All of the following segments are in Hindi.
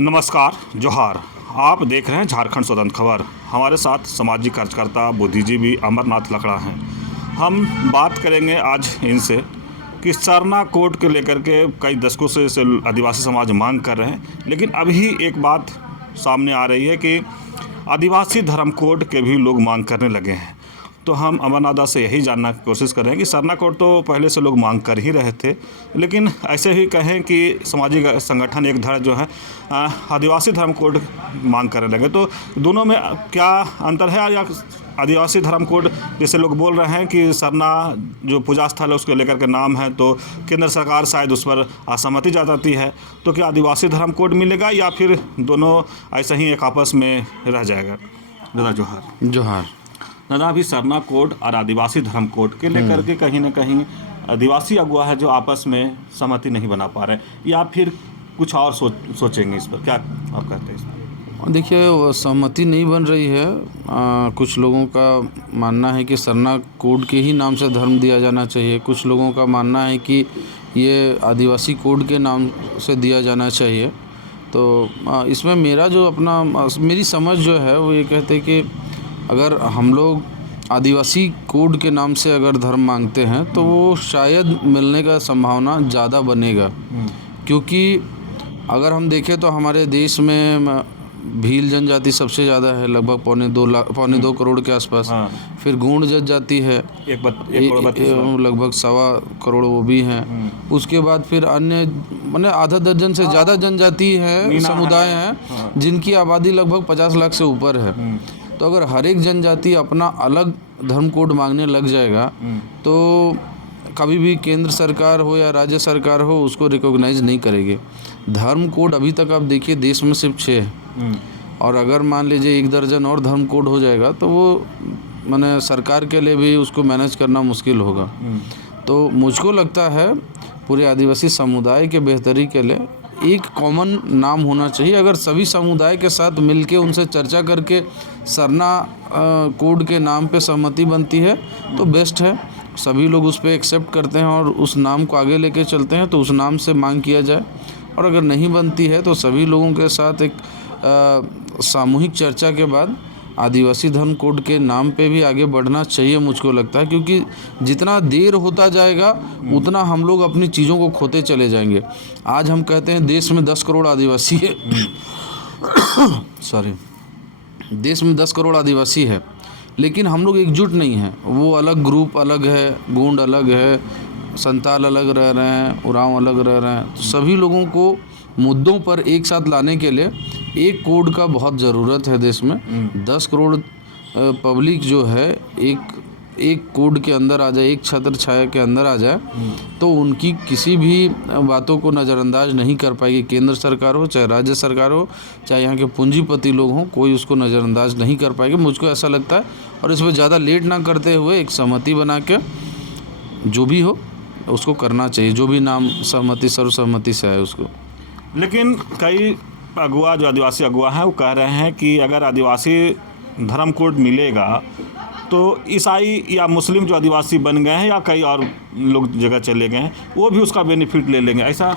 नमस्कार, जोहार। आप देख रहे हैं झारखंड स्वतंत्र खबर। हमारे साथ सामाजिक कार्यकर्ता बुद्धिजीवी अमरनाथ लकड़ा हैं। हम बात करेंगे आज इनसे कि सरना कोड को लेकर के कई दशकों से इसे आदिवासी समाज मांग कर रहे हैं, लेकिन अभी एक बात सामने आ रही है कि आदिवासी धर्म कोड के भी लोग मांग करने लगे हैं। तो हम अमरनाथ से यही जानना की कोशिश कर रहे हैं कि सरना कोड तो पहले से लोग मांग कर ही रहे थे, लेकिन ऐसे ही कहें कि सामाजिक संगठन एक धड़ जो है आदिवासी धर्म कोड मांग करने लगे। तो दोनों में क्या अंतर है? या आदिवासी धर्म कोड जैसे लोग बोल रहे हैं कि सरना जो पूजा स्थल है उसको लेकर के नाम है, तो केंद्र सरकार शायद उस पर असहमति जताती है, तो क्या आदिवासी धर्म कोड मिलेगा या फिर दोनों ऐसे ही एक आपस में रह जाएगा? दादा जोहार। जोहार। दादा, अभी सरना कोड और आदिवासी धर्म कोड के लेकर के कहीं ना कहीं आदिवासी अगुआ है जो आपस में सहमति नहीं बना पा रहे, या फिर कुछ और सोचेंगे इस पर? क्या आप कहते हैं इस पर? देखिए, सहमति नहीं बन रही है। कुछ लोगों का मानना है कि सरना कोड के ही नाम से धर्म दिया जाना चाहिए। कुछ लोगों का मानना है कि ये आदिवासी कोड के नाम से दिया जाना चाहिए। तो इसमें मेरी समझ जो है वो ये कहते हैं कि अगर हम लोग आदिवासी कोड के नाम से अगर धर्म मांगते हैं तो वो शायद मिलने का संभावना ज़्यादा बनेगा, क्योंकि अगर हम देखें तो हमारे देश में भील जनजाति सबसे ज़्यादा है, लगभग पौने 2 करोड़ के आसपास। हाँ। फिर गोंड जनजाति है लगभग 1.25 करोड़, वो भी हैं। उसके बाद फिर अन्य माने आधा दर्जन से ज़्यादा जनजाति हैं, समुदाय हैं जिनकी आबादी लगभग 50 लाख से ऊपर है। तो अगर हर एक जनजाति अपना अलग धर्म कोड मांगने लग जाएगा तो कभी भी केंद्र सरकार हो या राज्य सरकार हो उसको रिकॉग्नाइज नहीं करेगी। धर्म कोड अभी तक आप देखिए देश में सिर्फ 6 है, और अगर मान लीजिए 1 दर्जन और धर्म कोड हो जाएगा तो वो माने सरकार के लिए भी उसको मैनेज करना मुश्किल होगा। तो मुझको लगता है पूरे आदिवासी समुदाय के बेहतरी के लिए एक कॉमन नाम होना चाहिए। अगर सभी समुदाय के साथ मिलके उनसे चर्चा करके सरना कोड के नाम पे सहमति बनती है तो बेस्ट है। सभी लोग उस पर एक्सेप्ट करते हैं और उस नाम को आगे लेके चलते हैं तो उस नाम से मांग किया जाए। और अगर नहीं बनती है तो सभी लोगों के साथ एक सामूहिक चर्चा के बाद आदिवासी धर्म कोड के नाम पे भी आगे बढ़ना चाहिए, मुझको लगता है। क्योंकि जितना देर होता जाएगा उतना हम लोग अपनी चीज़ों को खोते चले जाएंगे। आज हम कहते हैं देश में 10 करोड़ आदिवासी है देश में 10 करोड़ आदिवासी है, लेकिन हम लोग एकजुट नहीं हैं। वो अलग ग्रुप अलग है, गोंड अलग है, संताल अलग रह रहे हैं, उरांव अलग रह रहे हैं। तो सभी लोगों को मुद्दों पर एक साथ लाने के लिए एक कोड का बहुत ज़रूरत है देश में। 10 करोड़ पब्लिक जो है एक कोड के अंदर आ जाए, एक छत्र छाया के अंदर आ जाए तो उनकी किसी भी बातों को नज़रअंदाज नहीं कर पाएगी। केंद्र सरकार हो चाहे राज्य सरकार हो चाहे यहाँ के पूंजीपति लोग हों, कोई उसको नज़रअंदाज नहीं कर पाएंगे, मुझको ऐसा लगता है। और इसमें ज़्यादा लेट ना करते हुए एक सहमति बना के जो भी हो उसको करना चाहिए, जो भी नाम सर्वसहमति से आए उसको। लेकिन कई अगुआ जो आदिवासी अगुआ हैं वो कह रहे हैं कि अगर आदिवासी धर्म कोड मिलेगा तो ईसाई या मुस्लिम जो आदिवासी बन गए हैं या कई और लोग जगह चले गए हैं वो भी उसका बेनिफिट ले लेंगे, ऐसा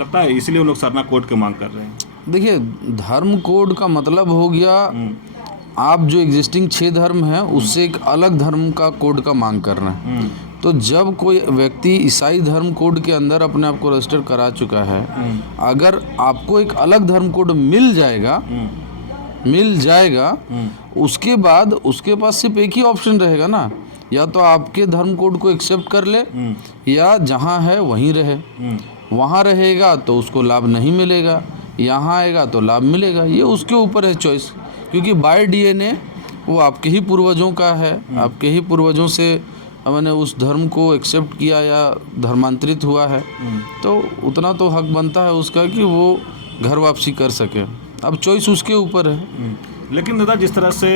लगता है, इसलिए वो लोग सरना कोड की मांग कर रहे हैं। देखिए, धर्म कोड का मतलब हो गया आप जो एग्जिस्टिंग 6 धर्म हैं उससे एक अलग धर्म का कोड का मांग कर रहे हैं। तो जब कोई व्यक्ति ईसाई धर्म कोड के अंदर अपने आप को रजिस्टर करा चुका है, अगर आपको एक अलग धर्म कोड मिल जाएगा उसके बाद उसके पास सिर्फ एक ही ऑप्शन रहेगा ना, या तो आपके धर्म कोड को एक्सेप्ट कर ले या जहाँ है वहीं रहे। वहाँ रहेगा तो उसको लाभ नहीं मिलेगा, यहाँ आएगा तो लाभ मिलेगा। ये उसके ऊपर है चॉइस, क्योंकि बाय डीएनए वो आपके ही पूर्वजों का है। आपके ही पूर्वजों से मैंने उस धर्म को एक्सेप्ट किया या धर्मांतरित हुआ है, तो उतना तो हक बनता है उसका कि वो घर वापसी कर सके। अब चॉइस उसके ऊपर है। लेकिन दादा, जिस तरह से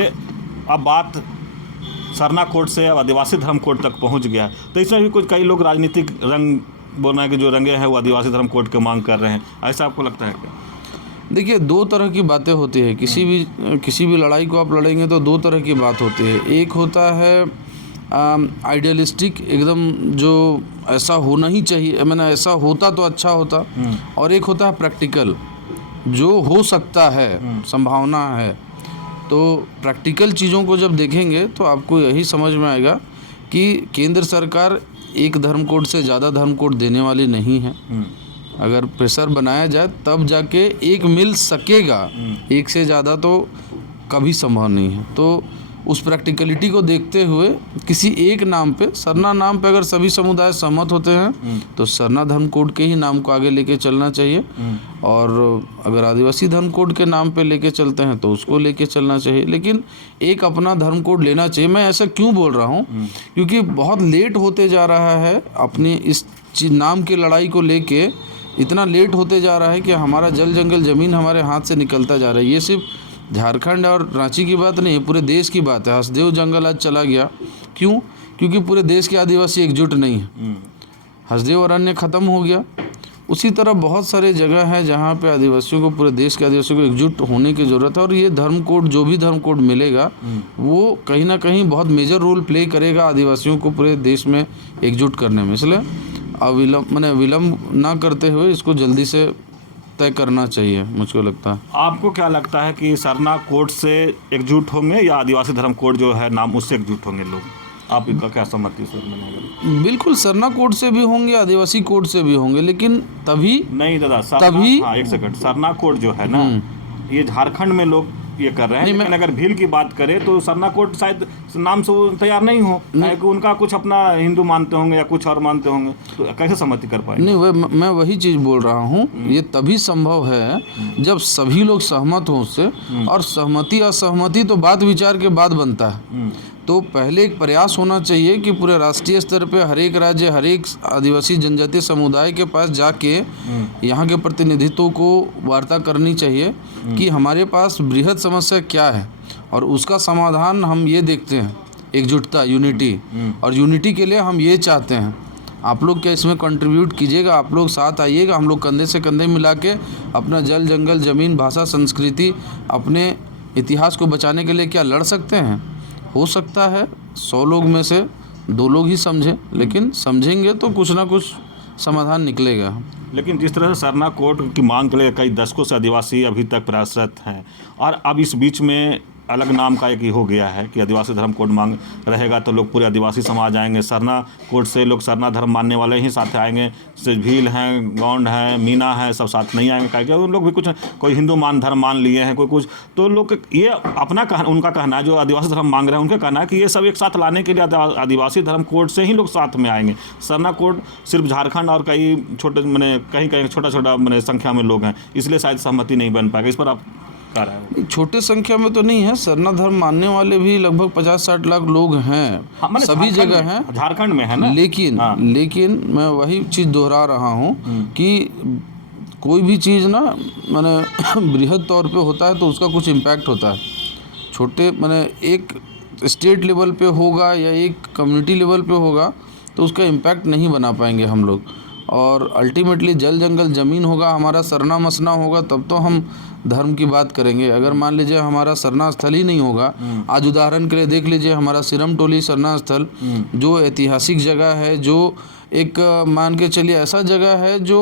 अब बात सरना कोड से अब आदिवासी धर्म कोड तक पहुंच गया, तो इसमें भी कुछ कई लोग राजनीतिक रंग बोलना कि जो रंगे हैं वो आदिवासी धर्म कोड की मांग कर रहे हैं, ऐसा आपको लगता है क्या? देखिए, 2 तरह की बातें होती है। किसी भी लड़ाई को आप लड़ेंगे तो 2 तरह की बात होती है। एक होता है आइडियलिस्टिक, एकदम जो ऐसा होना ही चाहिए, मैंने ऐसा होता तो अच्छा होता। और एक होता है प्रैक्टिकल, जो हो सकता है, संभावना है। तो प्रैक्टिकल चीज़ों को जब देखेंगे तो आपको यही समझ में आएगा कि केंद्र सरकार एक धर्म कोड से ज़्यादा धर्म कोड देने वाली नहीं है। अगर प्रेशर बनाया जाए तब जाके एक मिल सकेगा, एक से ज़्यादा तो कभी संभव नहीं है। तो उस प्रैक्टिकलिटी को देखते हुए किसी एक नाम पे, सरना नाम पे अगर सभी समुदाय सहमत होते हैं तो सरना धर्म कोड के ही नाम को आगे लेके चलना चाहिए, और अगर आदिवासी धर्म कोड के नाम पे लेके चलते हैं तो उसको लेके चलना चाहिए। लेकिन एक अपना धर्म कोड लेना चाहिए। मैं ऐसा क्यों बोल रहा हूँ, क्योंकि बहुत लेट होते जा रहा है अपनी इस नाम की लड़ाई को लेके। इतना लेट होते जा रहा है कि हमारा जल जंगल ज़मीन हमारे हाथ से निकलता जा रहा है। ये सिर्फ झारखंड और रांची की बात नहीं है, पूरे देश की बात है। हसदेव जंगल आज चला गया, क्यों? क्योंकि पूरे देश के आदिवासी एकजुट नहीं है। हसदेव अरण्य ख़त्म हो गया। उसी तरह बहुत सारे जगह है जहाँ पे आदिवासियों को, पूरे देश के आदिवासियों को एकजुट होने की ज़रूरत है। और ये धर्म कोड, जो भी धर्म कोड मिलेगा वो कहीं ना कहीं बहुत मेजर रोल प्ले करेगा आदिवासियों को पूरे देश में एकजुट करने में। इसलिए विलम्ब ना करते हुए इसको जल्दी से तय करना चाहिए, मुझको लगता है। आपको क्या लगता है कि सरना कोड से एकजुट होंगे या आदिवासी धर्म कोड जो है नाम, उससे एकजुट होंगे लोग? आपका क्या सहमति से बनेगा? बिल्कुल, सरना कोड से भी होंगे, आदिवासी कोड से भी होंगे, लेकिन तभी नहीं दादा, तभी हाँ एक सेकंड, सरना कोड जो है ना, ये झारखंड में लोग ये कर रहे हैं, लेकिन अगर भील की बात करें तो सरना कोड शायद नाम से वो तैयार नहीं हो, कि उनका कुछ अपना हिंदू मानते होंगे या कुछ और मानते होंगे, तो कैसे सहमति कर पाएंगे? नहीं, मैं वही चीज़ बोल रहा हूँ। ये तभी संभव है जब सभी लोग सहमत हों उससे, और सहमति असहमति तो बात विचार के बाद बनता है। तो पहले एक प्रयास होना चाहिए कि पूरे राष्ट्रीय स्तर पे हर एक राज्य, हर एक आदिवासी जनजातीय समुदाय के पास जाके यहाँ के प्रतिनिधित्व को वार्ता करनी चाहिए कि हमारे पास बृहद समस्या क्या है, और उसका समाधान हम ये देखते हैं, एकजुटता, यूनिटी, और यूनिटी के लिए हम ये चाहते हैं। आप लोग क्या इसमें कंट्रीब्यूट कीजिएगा, आप लोग साथ आइएगा, हम लोग कंधे से कंधे मिला के अपना जल जंगल ज़मीन, भाषा, संस्कृति, अपने इतिहास को बचाने के लिए क्या लड़ सकते हैं? हो सकता है 100 लोग में से 2 लोग ही समझें, लेकिन समझेंगे तो कुछ ना कुछ समाधान निकलेगा। लेकिन जिस तरह से सरना कोड की मांग के लिए कई दशकों से आदिवासी अभी तक प्रयासरत हैं, और अब इस बीच में अलग नाम का एक ही हो गया है कि आदिवासी धर्म कोड मांग रहेगा तो लोग पूरे आदिवासी समाज आएंगे। सरना कोड से लोग सरना धर्म मानने वाले ही साथ आएंगे, जैसे भील हैं, गौंड हैं, मीना हैं, सब साथ नहीं आएंगे, क्या उन लोग भी कुछ, कोई हिंदू धर्म मान लिए हैं, कोई कुछ। तो लोग ये अपना उनका कहना है, जो आदिवासी धर्म मांग रहे हैं उनका कहना है कि ये सब एक साथ लाने के लिए आदिवासी धर्म कोड से ही लोग साथ में आएंगे। सरना कोड सिर्फ झारखंड और कई छोटे कहीं छोटा संख्या में लोग हैं, इसलिए शायद सहमति नहीं बन पाएगा। इस पर आप छोटे संख्या में तो नहीं है, सरना धर्म मानने वाले भी लगभग 50-60 लाख लोग हैं। हाँ, सभी जगह हैं, झारखंड में है ना। लेकिन मैं वही चीज़ दोहरा रहा हूँ कि कोई भी चीज़ ना बृहद तौर पे होता है तो उसका कुछ इम्पैक्ट होता है। छोटे एक स्टेट लेवल पे होगा या एक कम्युनिटी लेवल पे होगा तो उसका इम्पैक्ट नहीं बना पाएंगे हम लोग, और अल्टीमेटली जल जंगल ज़मीन होगा, हमारा सरना मसना होगा, तब तो हम धर्म की बात करेंगे। अगर मान लीजिए हमारा सरना स्थल ही नहीं होगा, आज उदाहरण के लिए देख लीजिए हमारा सिरम टोली सरना स्थल, जो ऐतिहासिक जगह है, जो एक मान के चलिए ऐसा जगह है जो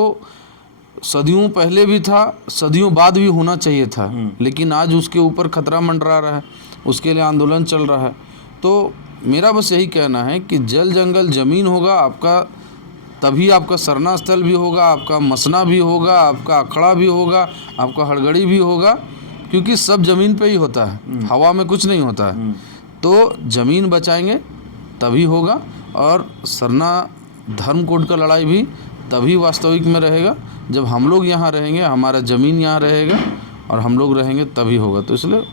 सदियों पहले भी था, सदियों बाद भी होना चाहिए था, लेकिन आज उसके ऊपर खतरा मंडरा रहा है, उसके लिए आंदोलन चल रहा है। तो मेरा बस यही कहना है कि जल जंगल ज़मीन होगा आपका, तभी आपका सरना स्थल भी होगा, आपका मसना भी होगा, आपका अखड़ा भी होगा, आपका हड़गड़ी भी होगा, क्योंकि सब ज़मीन पे ही होता है, हवा में कुछ नहीं होता है। तो ज़मीन बचाएंगे तभी होगा, और सरना धर्म कोड का लड़ाई भी तभी वास्तविक में रहेगा जब हम लोग यहाँ रहेंगे, हमारा ज़मीन यहाँ रहेगा और हम लोग रहेंगे, तभी होगा। तो इसलिए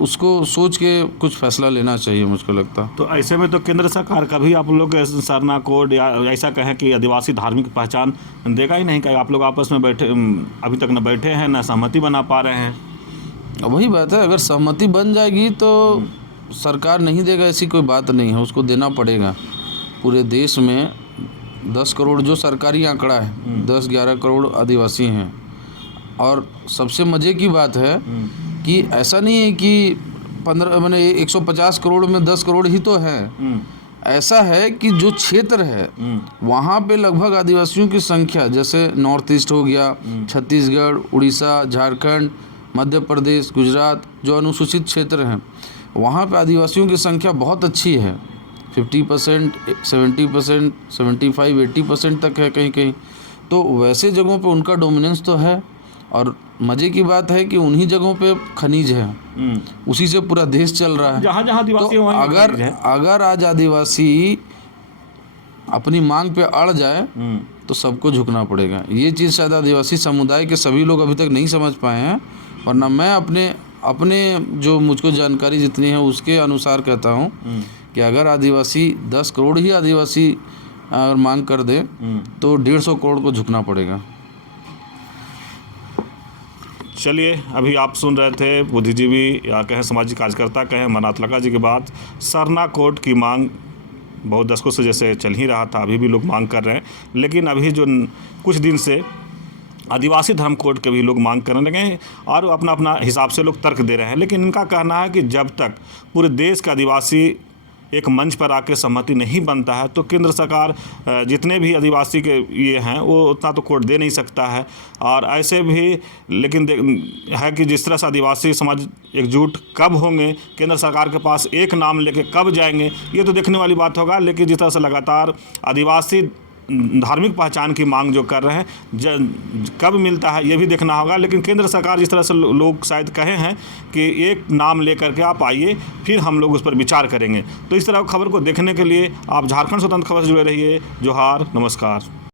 उसको सोच के कुछ फैसला लेना चाहिए, मुझको लगता है। तो ऐसे में तो केंद्र सरकार का भी आप लोग सरना कोड या ऐसा कहें कि आदिवासी धार्मिक पहचान देगा ही नहीं, क्या आप लोग आपस में बैठे, अभी तक न बैठे हैं, न सहमति बना पा रहे हैं? वही बात है, अगर सहमति बन जाएगी तो सरकार नहीं देगा ऐसी कोई बात नहीं है, उसको देना पड़ेगा। पूरे देश में 10 करोड़ जो सरकारी आंकड़ा है, 10-11 करोड़ आदिवासी हैं, और सबसे मज़े की बात है कि ऐसा नहीं है कि 150 करोड़ में 10 करोड़ ही तो हैं। ऐसा है कि जो क्षेत्र है वहाँ पे लगभग आदिवासियों की संख्या, जैसे नॉर्थ ईस्ट हो गया, छत्तीसगढ़, उड़ीसा, झारखंड, मध्य प्रदेश, गुजरात, जो अनुसूचित क्षेत्र हैं वहाँ पे आदिवासियों की संख्या बहुत अच्छी है। 50%, 70%, 75, 80% तक है कहीं कहीं। तो वैसे जगहों पे उनका डोमिनेंस तो है, और मज़े की बात है कि उन्हीं जगहों पे खनिज है, उसी से पूरा देश चल रहा है। जहाँ जहाँ आदिवासी तो वहीं खनिज है। अगर आज आदिवासी अपनी मांग पे अड़ जाए तो सबको झुकना पड़ेगा। ये चीज़ शायद आदिवासी समुदाय के सभी लोग अभी तक नहीं समझ पाए हैं, वरना मैं अपने जो मुझको जानकारी जितनी है उसके अनुसार कहता हूँ कि अगर आदिवासी 10 करोड़ ही आदिवासी अगर मांग कर दे तो 150 करोड़ को झुकना पड़ेगा। चलिए, अभी आप सुन रहे थे बुद्धिजीवी या कहें सामाजिक कार्यकर्ता कहें अमरनाथ लखड़ा जी की बात। सरना कोर्ट की मांग बहुत दशकों से जैसे चल ही रहा था, अभी भी लोग मांग कर रहे हैं, लेकिन अभी जो कुछ दिन से आदिवासी धर्म कोड के भी लोग मांग करने लगे हैं और अपना अपना हिसाब से लोग तर्क दे रहे हैं। लेकिन इनका कहना है कि जब तक पूरे देश का आदिवासी एक मंच पर आके सहमति नहीं बनता है तो केंद्र सरकार जितने भी आदिवासी के ये हैं वो उतना तो कोड दे नहीं सकता है। और ऐसे भी लेकिन है कि जिस तरह से आदिवासी समाज एकजुट कब होंगे, केंद्र सरकार के पास एक नाम लेके कब जाएंगे, ये तो देखने वाली बात होगा। लेकिन जिस तरह से लगातार आदिवासी धार्मिक पहचान की मांग जो कर रहे हैं कब मिलता है ये भी देखना होगा। लेकिन केंद्र सरकार जिस तरह से लोग शायद कहे हैं कि एक नाम लेकर के आप आइए फिर हम लोग उस पर विचार करेंगे। तो इस तरह खबर को देखने के लिए आप झारखंड स्वतंत्र खबर से जुड़े रहिए। जोहार, नमस्कार।